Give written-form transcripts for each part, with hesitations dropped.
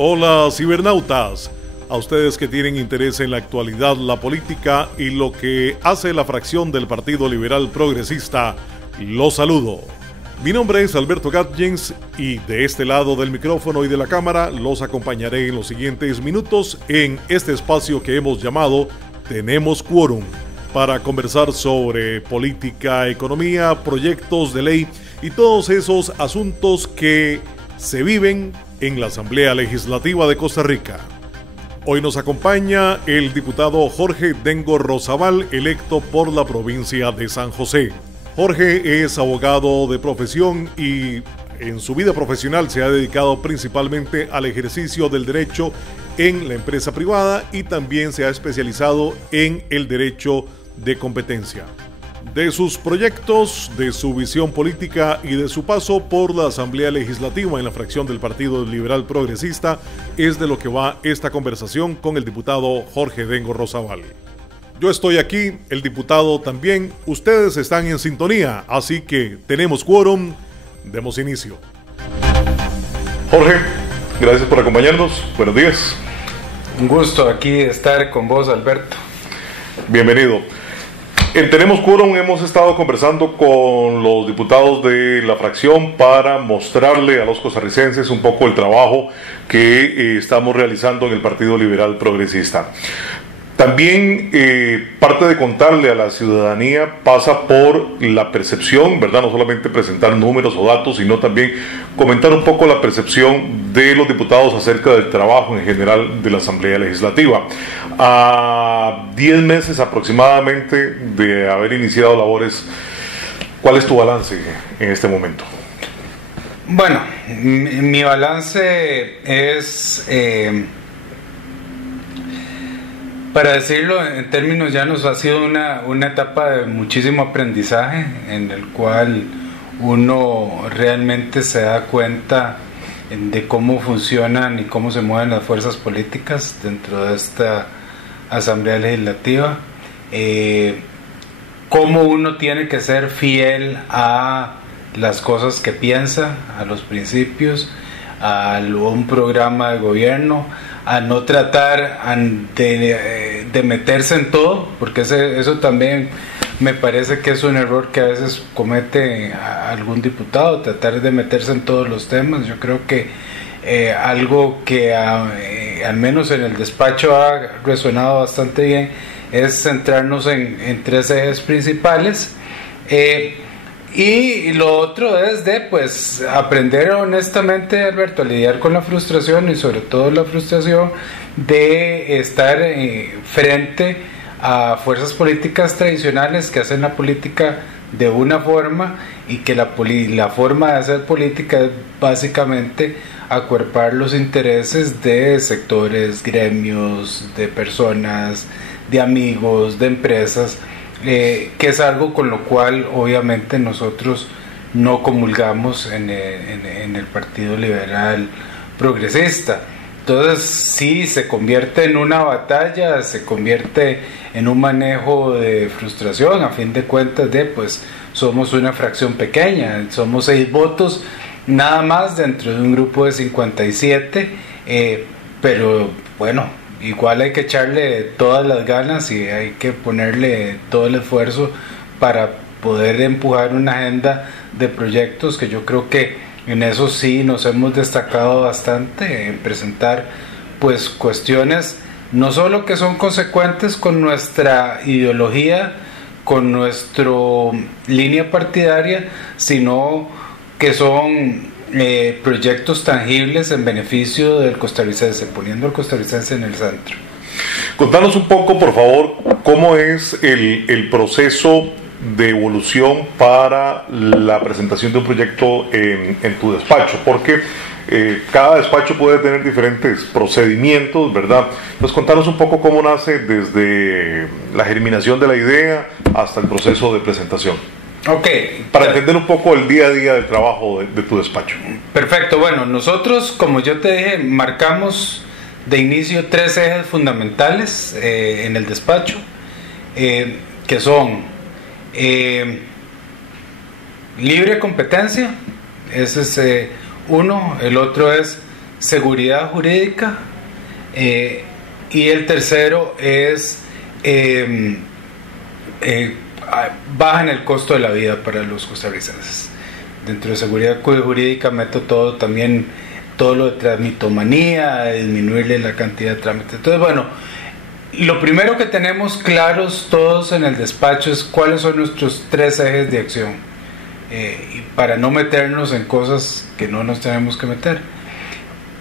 Hola cibernautas, a ustedes que tienen interés en la actualidad, la política y lo que hace la fracción del Partido Liberal Progresista, los saludo. Mi nombre es Alberto Gatjens y de este lado del micrófono y de la cámara los acompañaré en los siguientes minutos en este espacio que hemos llamado Tenemos Quórum, para conversar sobre política, economía, proyectos de ley y todos esos asuntos que se viven en la Asamblea Legislativa de Costa Rica. Hoy nos acompaña el diputado Jorge Dengo Rosabal, electo por la provincia de San José. Jorge es abogado de profesión y en su vida profesional se ha dedicado principalmente al ejercicio del derecho en la empresa privada y también se ha especializado en el derecho de competencia. De sus proyectos, de su visión política y de su paso por la Asamblea Legislativa en la fracción del Partido Liberal Progresista es de lo que va esta conversación con el diputado Jorge Dengo Rosabal. Yo estoy aquí, el diputado también, ustedes están en sintonía, así que tenemos quórum, demos inicio. Jorge, gracias por acompañarnos, buenos días. Un gusto aquí estar con vos, Alberto. Bienvenido. En Tenemos Quórum hemos estado conversando con los diputados de la fracción para mostrarle a los costarricenses un poco el trabajo que estamos realizando en el Partido Liberal Progresista. También parte de contarle a la ciudadanía pasa por la percepción, ¿verdad? No solamente presentar números o datos, sino también comentar un poco la percepción de los diputados acerca del trabajo en general de la Asamblea Legislativa. A 10 meses aproximadamente de haber iniciado labores, ¿cuál es tu balance en este momento? Bueno, mi balance es... para decirlo en términos llanos, ha sido una etapa de muchísimo aprendizaje en el cual uno realmente se da cuenta de cómo funcionan y cómo se mueven las fuerzas políticas dentro de esta Asamblea Legislativa, cómo uno tiene que ser fiel a las cosas que piensa, a los principios, a un programa de gobierno, a no tratar de meterse en todo, porque eso también me parece que es un error que a veces comete algún diputado, tratar de meterse en todos los temas. Yo creo que algo que al menos en el despacho ha resonado bastante bien es centrarnos en tres ejes principales. Y lo otro es de aprender honestamente, Alberto, a lidiar con la frustración y sobre todo la frustración de estar frente a fuerzas políticas tradicionales que hacen la política de una forma y que la forma de hacer política es básicamente acuerpar los intereses de sectores, gremios, de personas, de amigos, de empresas, que es algo con lo cual obviamente nosotros no comulgamos en el Partido Liberal Progresista. Entonces sí, se convierte en una batalla, se convierte en un manejo de frustración. A fin de cuentas somos una fracción pequeña, somos 6 votos nada más dentro de un grupo de 57, pero bueno, igual hay que echarle todas las ganas y hay que ponerle todo el esfuerzo para poder empujar una agenda de proyectos que yo creo que en eso sí nos hemos destacado bastante, en presentar cuestiones no solo que son consecuentes con nuestra ideología, con nuestra línea partidaria, sino que son proyectos tangibles en beneficio del costarricense, poniendo al costarricense en el centro. Contanos un poco, por favor, cómo es el proceso de evolución para la presentación de un proyecto en tu despacho, porque cada despacho puede tener diferentes procedimientos, ¿verdad? Entonces contanos un poco cómo nace desde la germinación de la idea hasta el proceso de presentación. Okay. Para entender un poco el día a día del trabajo de tu despacho. Perfecto, bueno, nosotros, como yo te dije, marcamos de inicio 3 ejes fundamentales en el despacho, que son libre competencia, ese es uno. El otro es seguridad jurídica, y el tercero es bajan el costo de la vida para los costarricenses. Dentro de seguridad jurídica meto todo lo de tramitomanía, disminuirle la cantidad de trámites. Entonces, bueno, lo primero que tenemos claros todos en el despacho es cuáles son nuestros 3 ejes de acción, y para no meternos en cosas que no nos tenemos que meter.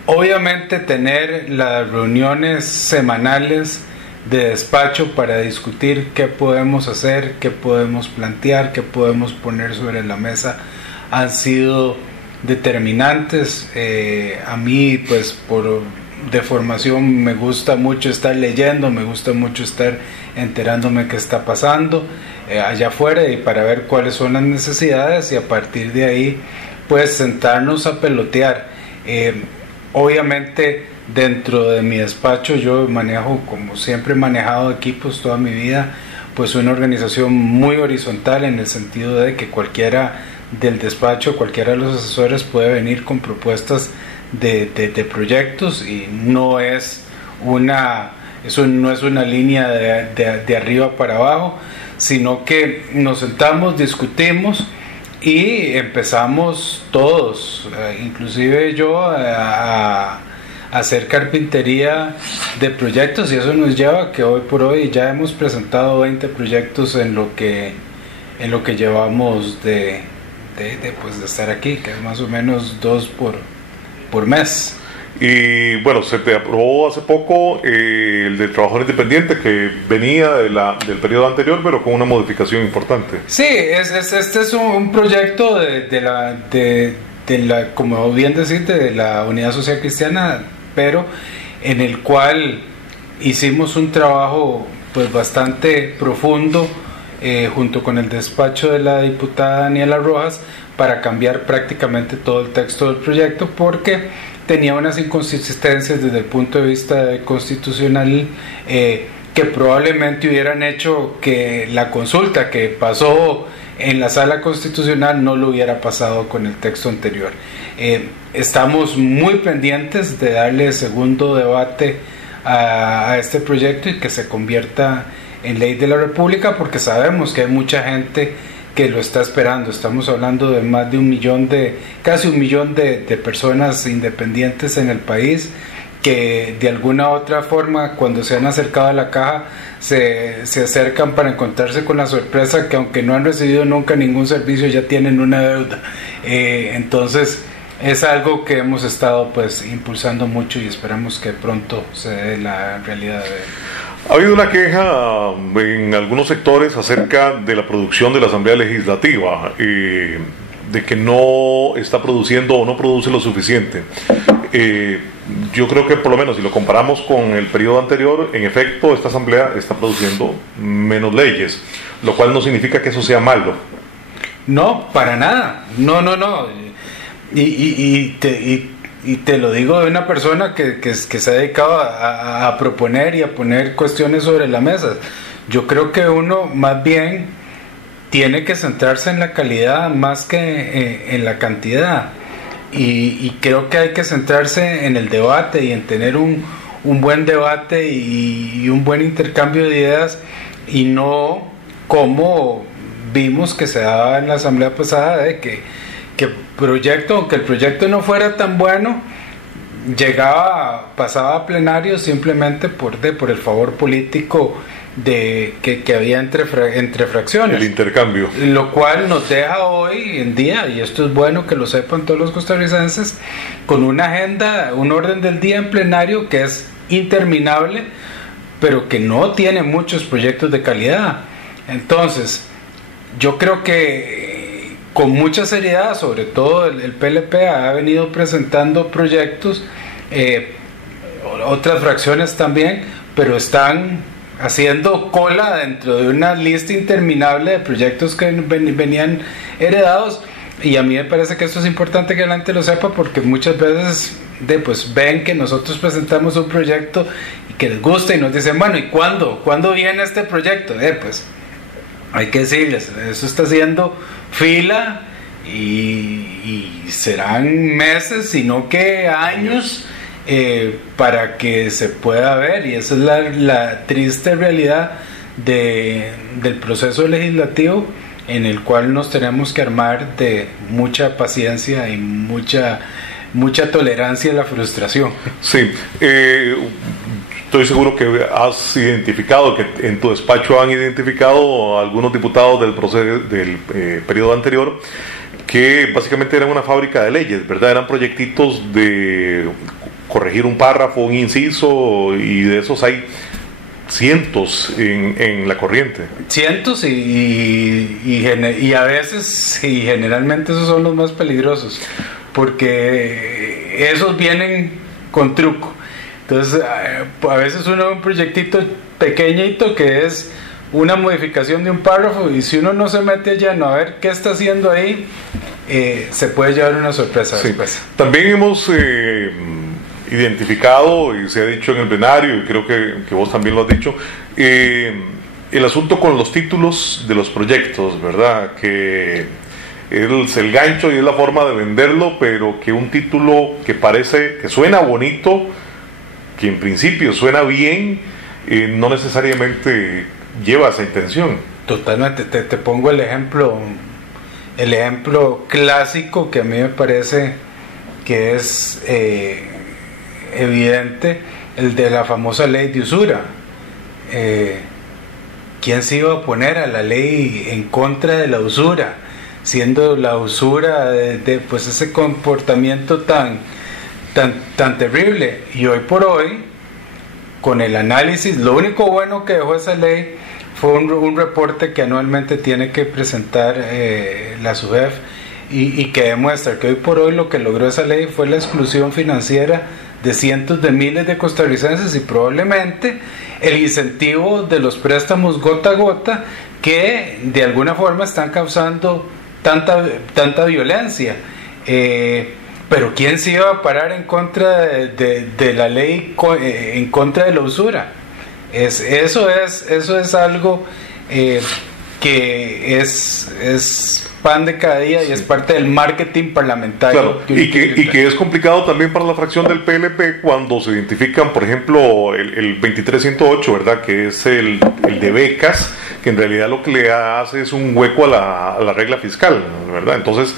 Obviamente tener las reuniones semanales de despacho para discutir qué podemos hacer, qué podemos plantear, qué podemos poner sobre la mesa han sido determinantes. A mí, pues de formación me gusta mucho estar leyendo, me gusta mucho estar enterándome qué está pasando allá afuera, y para ver cuáles son las necesidades, y a partir de ahí pues sentarnos a pelotear. Obviamente dentro de mi despacho yo manejo, como siempre he manejado equipos toda mi vida, pues una organización muy horizontal, en el sentido de que cualquiera del despacho, cualquiera de los asesores puede venir con propuestas de proyectos, y eso no es una línea de arriba para abajo, sino que nos sentamos, discutimos y empezamos todos, inclusive yo, a hacer carpintería de proyectos, y eso nos lleva a que hoy por hoy ya hemos presentado 20 proyectos en lo que llevamos de estar aquí, que es más o menos 2 por mes. Y bueno, se te aprobó hace poco el de trabajador independiente, que venía del periodo anterior, pero con una modificación importante. Sí, este es un proyecto de la, como bien decís, de la Unidad Social Cristiana, pero en el cual hicimos un trabajo pues bastante profundo, junto con el despacho de la diputada Daniela Rojas, para cambiar prácticamente todo el texto del proyecto, porque tenía unas inconsistencias desde el punto de vista constitucional, que probablemente hubieran hecho que la consulta que pasó en la sala constitucional no lo hubiera pasado con el texto anterior. Estamos muy pendientes de darle segundo debate a este proyecto, y que se convierta en ley de la República, porque sabemos que hay mucha gente que lo está esperando. Estamos hablando de más de casi un millón de personas independientes en el país, que de alguna u otra forma, cuando se han acercado a la caja, se acercan para encontrarse con la sorpresa que, aunque no han recibido nunca ningún servicio, ya tienen una deuda. Entonces es algo que hemos estado pues impulsando mucho, y esperamos que pronto se dé la realidad de... Ha habido una queja en algunos sectores acerca de la producción de la Asamblea Legislativa, de que no está produciendo o no produce lo suficiente. Yo creo que, por lo menos si lo comparamos con el periodo anterior, en efecto esta Asamblea está produciendo menos leyes, lo cual no significa que eso sea malo. No, para nada. No. Y te lo digo de una persona que se ha dedicado a proponer y a poner cuestiones sobre la mesa. Yo creo que uno más bien tiene que centrarse en la calidad más que en la cantidad. Y creo que hay que centrarse en el debate, y en tener un buen debate y un buen intercambio de ideas, y no como vimos que se daba en la asamblea pasada, de que aunque el proyecto no fuera tan bueno, pasaba a plenario simplemente por el favor político que había entre fracciones. El intercambio. Lo cual nos deja hoy en día, y esto es bueno que lo sepan todos los costarricenses, con una agenda, un orden del día en plenario que es interminable, pero que no tiene muchos proyectos de calidad. Entonces, yo creo que con mucha seriedad, sobre todo el PLP ha venido presentando proyectos, otras fracciones también, pero están haciendo cola dentro de una lista interminable de proyectos que venían heredados, y a mí me parece que esto es importante que la gente lo sepa, porque muchas veces pues ven que nosotros presentamos un proyecto y que les gusta, y nos dicen, bueno, ¿y cuándo viene este proyecto? Pues hay que decirles, eso está haciendo fila, y serán meses, sino que años, para que se pueda ver, y esa es la triste realidad del proceso legislativo, en el cual nos tenemos que armar de mucha paciencia y mucha tolerancia a la frustración. Sí, estoy seguro que has identificado, que en tu despacho han identificado a algunos diputados del proceso del periodo anterior, que básicamente eran una fábrica de leyes, ¿verdad? Eran proyectitos de corregir un párrafo, un inciso, y de esos hay cientos en la corriente. Cientos y a veces, y generalmente esos son los más peligrosos, porque esos vienen con truco. Entonces, a veces uno ve un proyectito pequeñito que es una modificación de un párrafo, y si uno no se mete allá a ver qué está haciendo ahí, se puede llevar una sorpresa después. También hemos identificado, y se ha dicho en el plenario, y creo que vos también lo has dicho, el asunto con los títulos de los proyectos, ¿verdad? Que es el gancho y es la forma de venderlo, pero que un título que parece, que suena bonito, que en principio suena bien, no necesariamente lleva esa intención. Totalmente. Te pongo el ejemplo clásico que a mí me parece que es evidente, el de la famosa ley de usura. ¿Quién se iba a oponer a la ley en contra de la usura, siendo la usura de pues ese comportamiento tan terrible? Y hoy por hoy, con el análisis, lo único bueno que dejó esa ley fue un reporte que anualmente tiene que presentar la SUGEF, y que demuestra que hoy por hoy lo que logró esa ley fue la exclusión financiera de cientos de miles de costarricenses, y probablemente el incentivo de los préstamos gota a gota, que de alguna forma están causando tanta violencia. Pero ¿quién se iba a parar en contra de la ley, en contra de la usura? Eso es algo que es pan de cada día, y es parte del marketing parlamentario. Claro, y que es complicado también para la fracción del PLP cuando se identifican, por ejemplo, el 2308, ¿verdad? Que es el de becas, que en realidad lo que le hace es un hueco a la regla fiscal, ¿verdad? Entonces,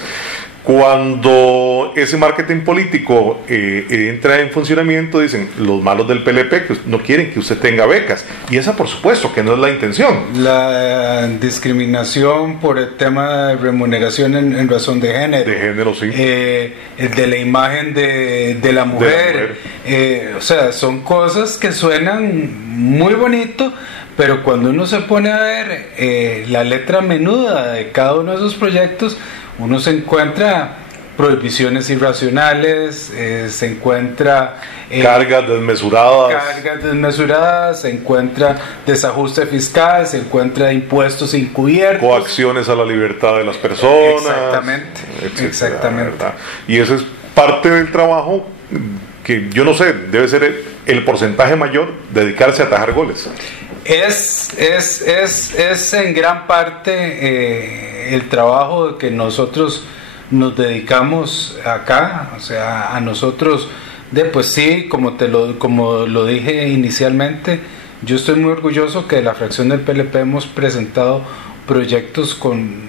cuando ese marketing político entra en funcionamiento, dicen los malos del PLP que no quieren que usted tenga becas, y esa por supuesto que no es la intención. La discriminación por el tema de remuneración en razón de género. De género, sí. El de la imagen de la mujer. O sea, son cosas que suenan muy bonito, pero cuando uno se pone a ver la letra menuda de cada uno de esos proyectos, uno se encuentra prohibiciones irracionales, se encuentra cargas desmesuradas, se encuentra desajuste fiscal, se encuentra impuestos encubiertos, coacciones a la libertad de las personas. Exactamente. ¿Verdad? Y ese es parte del trabajo que yo no sé, debe ser el porcentaje mayor, dedicarse a atajar goles. Es en gran parte el trabajo que nosotros nos dedicamos acá, o sea, a nosotros, pues sí, como lo dije inicialmente, yo estoy muy orgulloso que la fracción del PLP hemos presentado proyectos con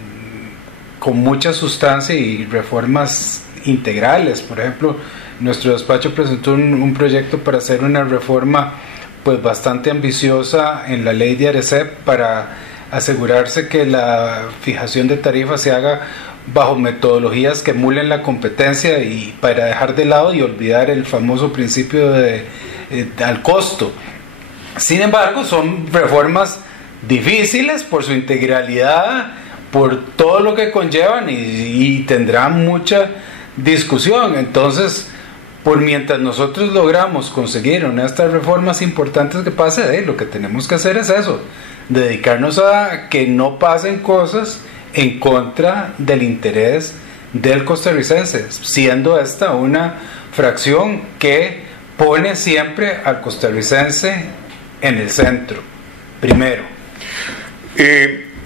mucha sustancia y reformas integrales. Por ejemplo, nuestro despacho presentó un proyecto para hacer una reforma pues bastante ambiciosa en la ley de ARECEP, para asegurarse que la fijación de tarifas se haga bajo metodologías que emulen la competencia, y para dejar de lado y olvidar el famoso principio al costo. Sin embargo, son reformas difíciles por su integralidad, por todo lo que conllevan, y tendrán mucha discusión. Entonces, por mientras nosotros logramos conseguir una de estas reformas importantes que pase, lo que tenemos que hacer es eso, dedicarnos a que no pasen cosas en contra del interés del costarricense, siendo esta una fracción que pone siempre al costarricense en el centro, primero.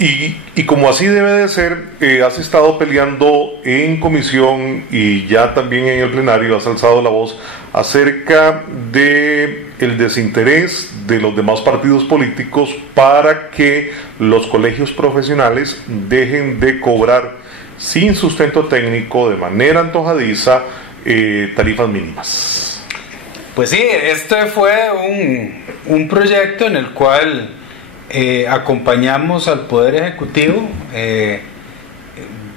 Y como así debe de ser, has estado peleando en comisión y ya también en el plenario has alzado la voz acerca de el desinterés de los demás partidos políticos para que los colegios profesionales dejen de cobrar sin sustento técnico, de manera antojadiza, tarifas mínimas. Pues sí, este fue un proyecto en el cual acompañamos al Poder Ejecutivo.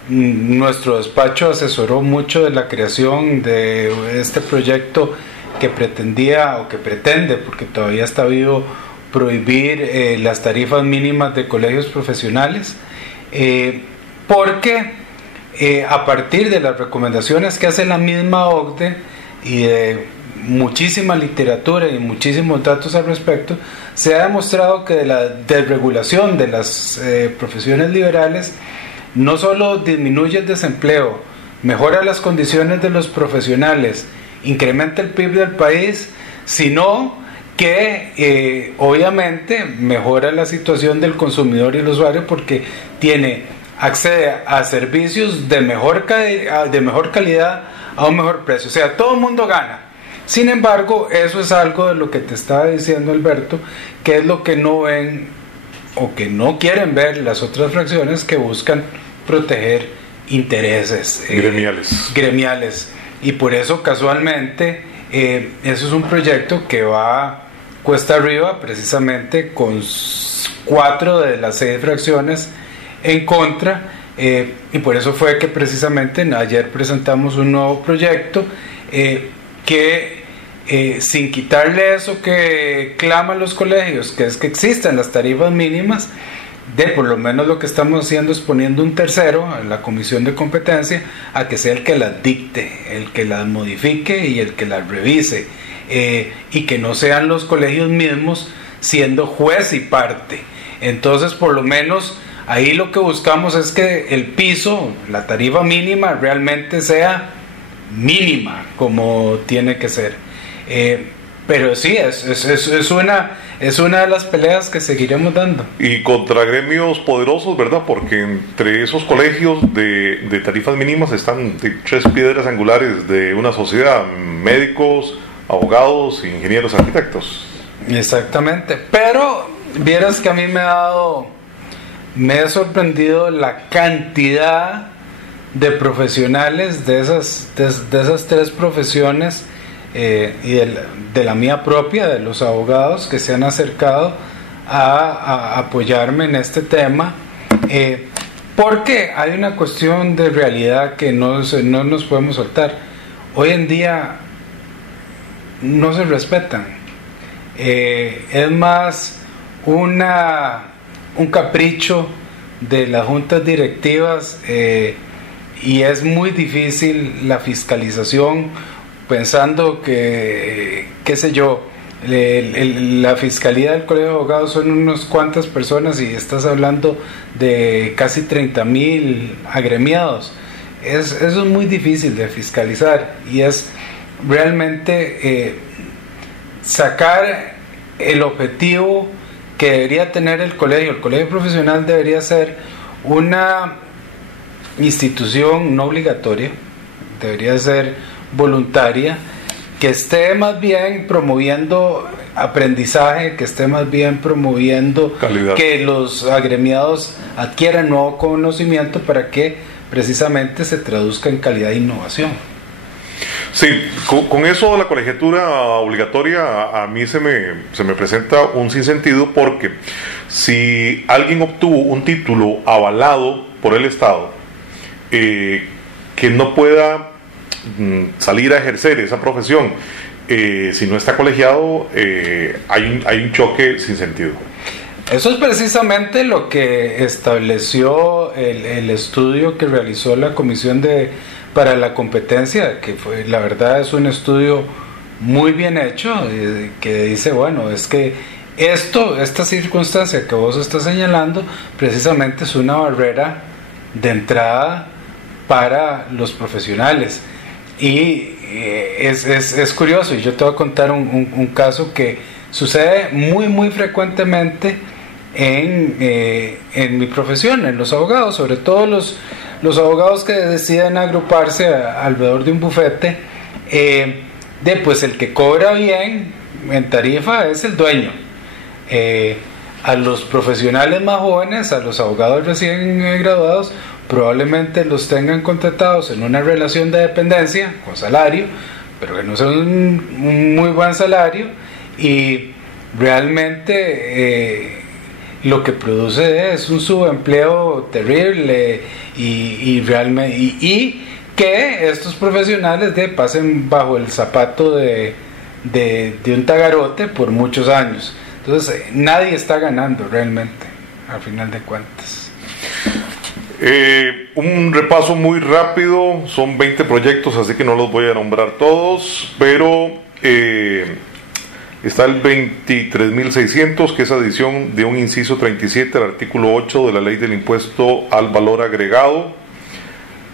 Nuestro despacho asesoró mucho de la creación de este proyecto que pretendía o que pretende, porque todavía está vivo, prohibir las tarifas mínimas de colegios profesionales, porque a partir de las recomendaciones que hace la misma OCDE y de muchísima literatura y muchísimos datos al respecto, se ha demostrado que la desregulación de las profesiones liberales no solo disminuye el desempleo, mejora las condiciones de los profesionales, incrementa el PIB del país, sino que obviamente mejora la situación del consumidor y el usuario, porque accede a servicios de mejor calidad a un mejor precio. O sea, todo el mundo gana. Sin embargo, eso es algo de lo que te estaba diciendo Alberto, que es lo que no ven o que no quieren ver las otras fracciones que buscan proteger intereses gremiales. Y por eso, casualmente, eso es un proyecto que va cuesta arriba, precisamente con 4 de las 6 fracciones en contra, y por eso fue que precisamente ayer presentamos un nuevo proyecto que sin quitarle eso que claman los colegios, que es que existan las tarifas mínimas, por lo menos lo que estamos haciendo es poniendo un tercero en la comisión de competencia a que sea el que las dicte, el que las modifique y el que las revise, y que no sean los colegios mismos siendo juez y parte. Entonces, por lo menos ahí lo que buscamos es que el piso, la tarifa mínima, realmente sea mínima como tiene que ser. Pero sí, es una de las peleas que seguiremos dando. Y contra gremios poderosos, ¿verdad? Porque entre esos colegios de tarifas mínimas están 3 piedras angulares de una sociedad: médicos, abogados, ingenieros, arquitectos. Exactamente. Pero vieras que a mí me ha sorprendido la cantidad de profesionales de esas 3 profesiones, y de la mía propia, de los abogados, que se han acercado a apoyarme en este tema, porque hay una cuestión de realidad que no nos podemos soltar. Hoy en día no se respetan, es más un capricho de las juntas directivas, y es muy difícil la fiscalización, pensando que, qué sé yo, la fiscalía del Colegio de Abogados son unas cuantas personas y estás hablando de casi 30,000 agremiados. Eso es muy difícil de fiscalizar, y es realmente sacar el objetivo que debería tener el colegio. El colegio profesional debería ser una institución no obligatoria, debería ser voluntaria, que esté más bien promoviendo aprendizaje, que esté más bien promoviendo calidad, que los agremiados adquieran nuevo conocimiento para que precisamente se traduzca en calidad e innovación. Sí, con eso de la colegiatura obligatoria a mí se me presenta un sinsentido, porque si alguien obtuvo un título avalado por el Estado, que no pueda salir a ejercer esa profesión si no está colegiado, hay un choque sin sentido. Eso es precisamente lo que estableció el estudio que realizó la Comisión para la Competencia, que fue, la verdad, es un estudio muy bien hecho, que dice, bueno, es que esta circunstancia que vos estás señalando precisamente es una barrera de entrada para los profesionales. Y es curioso, y yo te voy a contar un caso que sucede muy frecuentemente en mi profesión, en los abogados, sobre todo los abogados que deciden agruparse alrededor de un bufete, pues el que cobra bien en tarifa es el dueño. A los profesionales más jóvenes, a los abogados recién graduados, probablemente los tengan contratados en una relación de dependencia con salario, pero que no sea un muy buen salario, y realmente lo que produce es un subempleo terrible, y que estos profesionales pasen bajo el zapato de un tagarote por muchos años. Entonces nadie está ganando realmente, al final de cuentas. Un repaso muy rápido, son 20 proyectos, así que no los voy a nombrar todos, pero está el 23.600, que es adición de un inciso 37 al artículo 8 de la Ley del Impuesto al Valor Agregado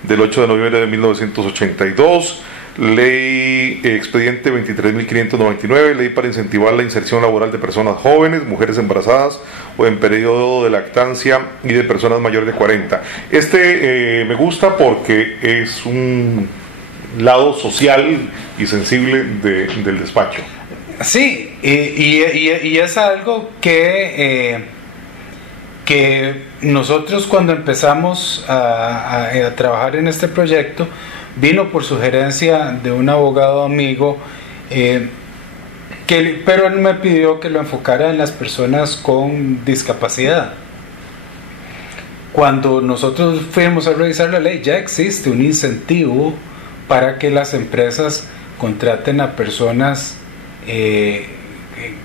del 8 de noviembre de 1982, Ley expediente 23.599, ley para incentivar la inserción laboral de personas jóvenes, mujeres embarazadas o en periodo de lactancia y de personas mayores de 40. Me gusta porque es un lado social y sensible del despacho. Sí, y es algo que nosotros cuando empezamos a trabajar en este proyecto, vino por sugerencia de un abogado amigo, pero él me pidió que lo enfocara en las personas con discapacidad. Cuando nosotros fuimos a revisar la ley, ya existe un incentivo para que las empresas contraten a personas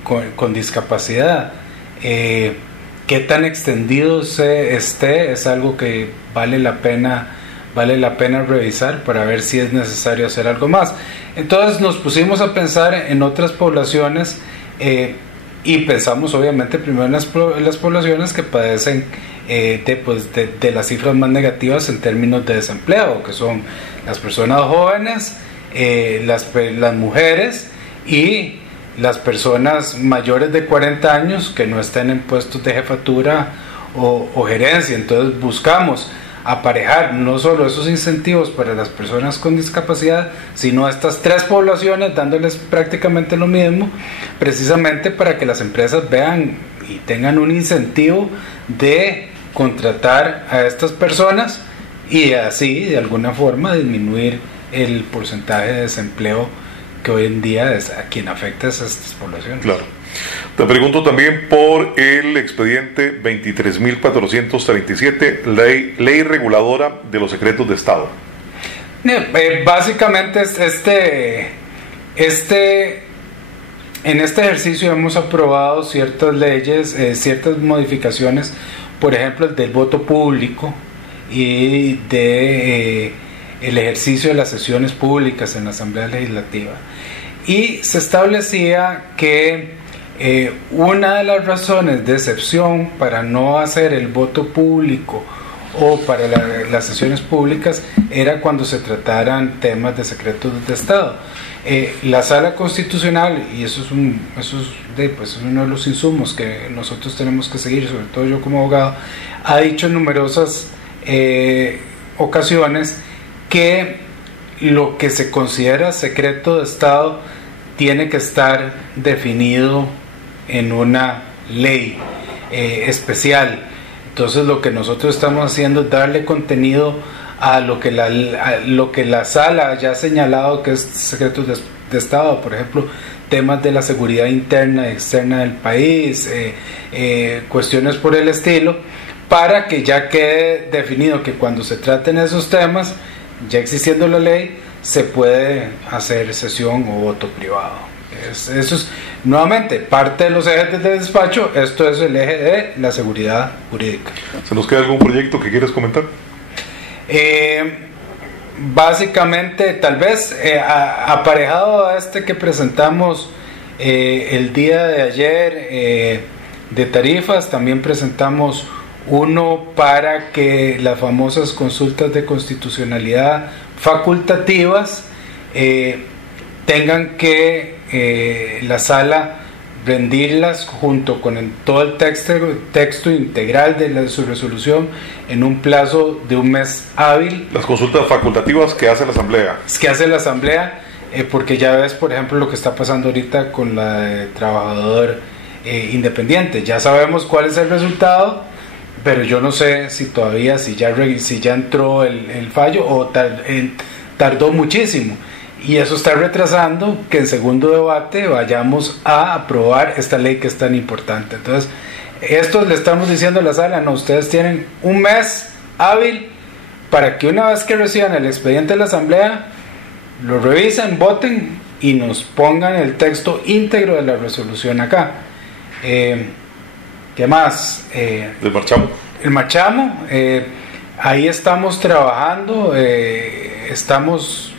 con discapacidad. Qué tan extendido esté es algo que vale la pena revisar para ver si es necesario hacer algo más. Entonces nos pusimos a pensar en otras poblaciones, y pensamos obviamente primero en las poblaciones que padecen de las cifras más negativas en términos de desempleo, que son las personas jóvenes, las mujeres y las personas mayores de 40 años que no estén en puestos de jefatura o gerencia. Entonces buscamos aparejar no solo esos incentivos para las personas con discapacidad, sino a estas tres poblaciones, dándoles prácticamente lo mismo, precisamente para que las empresas vean y tengan un incentivo de contratar a estas personas y así de alguna forma disminuir el porcentaje de desempleo que hoy en día es a quien afecta a estas poblaciones. Claro. Te pregunto también por el expediente 23.437, ley reguladora de los secretos de Estado. Básicamente en este ejercicio hemos aprobado ciertas leyes, ciertas modificaciones, por ejemplo el del voto público y de el ejercicio de las sesiones públicas en la Asamblea Legislativa, y se establecía que una de las razones de excepción para no hacer el voto público o para las sesiones públicas era cuando se trataran temas de secretos de Estado. La Sala Constitucional, y eso es uno de los insumos que nosotros tenemos que seguir, sobre todo yo como abogado, ha dicho en numerosas ocasiones que lo que se considera secreto de Estado tiene que estar definido en una ley especial. Entonces lo que nosotros estamos haciendo es darle contenido a lo que la sala ya ha señalado que es secretos de Estado, por ejemplo, temas de la seguridad interna y externa del país, cuestiones por el estilo, para que ya quede definido que cuando se traten esos temas, ya existiendo la ley, se puede hacer sesión o voto privado. Eso es nuevamente parte de los ejes del despacho. Esto es el eje de la seguridad jurídica. ¿Se nos queda algún proyecto que quieras comentar? Básicamente, tal vez aparejado a este que presentamos el día de ayer de tarifas, también presentamos uno para que las famosas consultas de constitucionalidad facultativas tengan que la sala rendirlas junto con todo el texto integral de su resolución en un plazo de un mes hábil. Las consultas facultativas que hace la Asamblea. Que hace la Asamblea, porque ya ves, por ejemplo, lo que está pasando ahorita con la de trabajador independiente. Ya sabemos cuál es el resultado, pero yo no sé si todavía, si ya entró el fallo o tardó muchísimo. Y eso está retrasando que en segundo debate vayamos a aprobar esta ley que es tan importante. Entonces, esto le estamos diciendo a la sala, no, ustedes tienen un mes hábil para que una vez que reciban el expediente de la Asamblea, lo revisen, voten y nos pongan el texto íntegro de la resolución acá. ¿Qué más? El marchamo. El marchamo, ahí estamos trabajando, estamos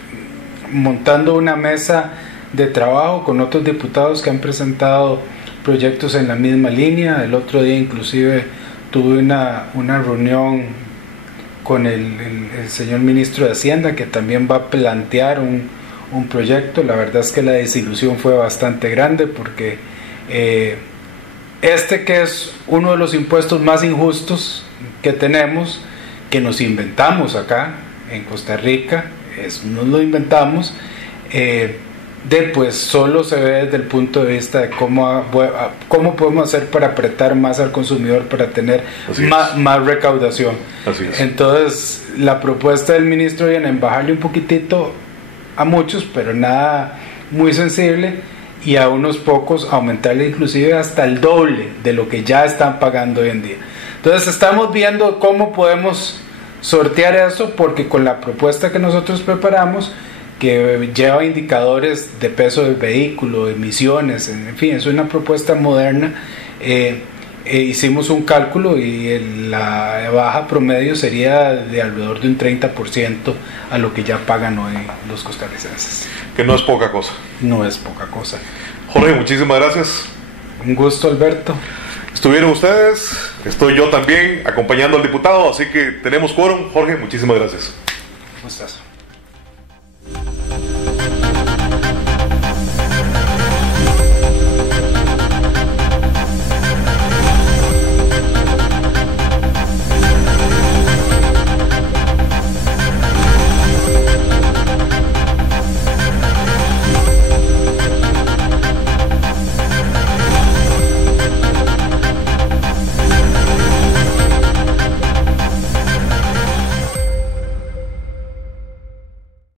montando una mesa de trabajo con otros diputados que han presentado proyectos en la misma línea. El otro día inclusive tuve una reunión con el señor ministro de Hacienda, que también va a plantear un proyecto. La verdad es que la desilusión fue bastante grande porque que es uno de los impuestos más injustos que tenemos, que nos inventamos acá en Costa Rica, nos lo inventamos, pues solo se ve desde el punto de vista de cómo podemos hacer para apretar más al consumidor, para tener más recaudación. Así es. Entonces la propuesta del ministro viene en bajarle un poquitito a muchos, pero nada muy sensible, y a unos pocos aumentarle inclusive hasta el doble de lo que ya están pagando hoy en día. Entonces estamos viendo cómo podemos sortear eso, porque con la propuesta que nosotros preparamos, que lleva indicadores de peso del vehículo, emisiones, en fin, es una propuesta moderna. Hicimos un cálculo y la baja promedio sería de alrededor de un 30% a lo que ya pagan hoy los costarricenses. Que no es poca cosa. No es poca cosa. Jorge, muchísimas gracias. Un gusto, Alberto. Estuvieron ustedes, estoy yo también acompañando al diputado, así que tenemos quórum. Jorge, muchísimas gracias. Un gustazo.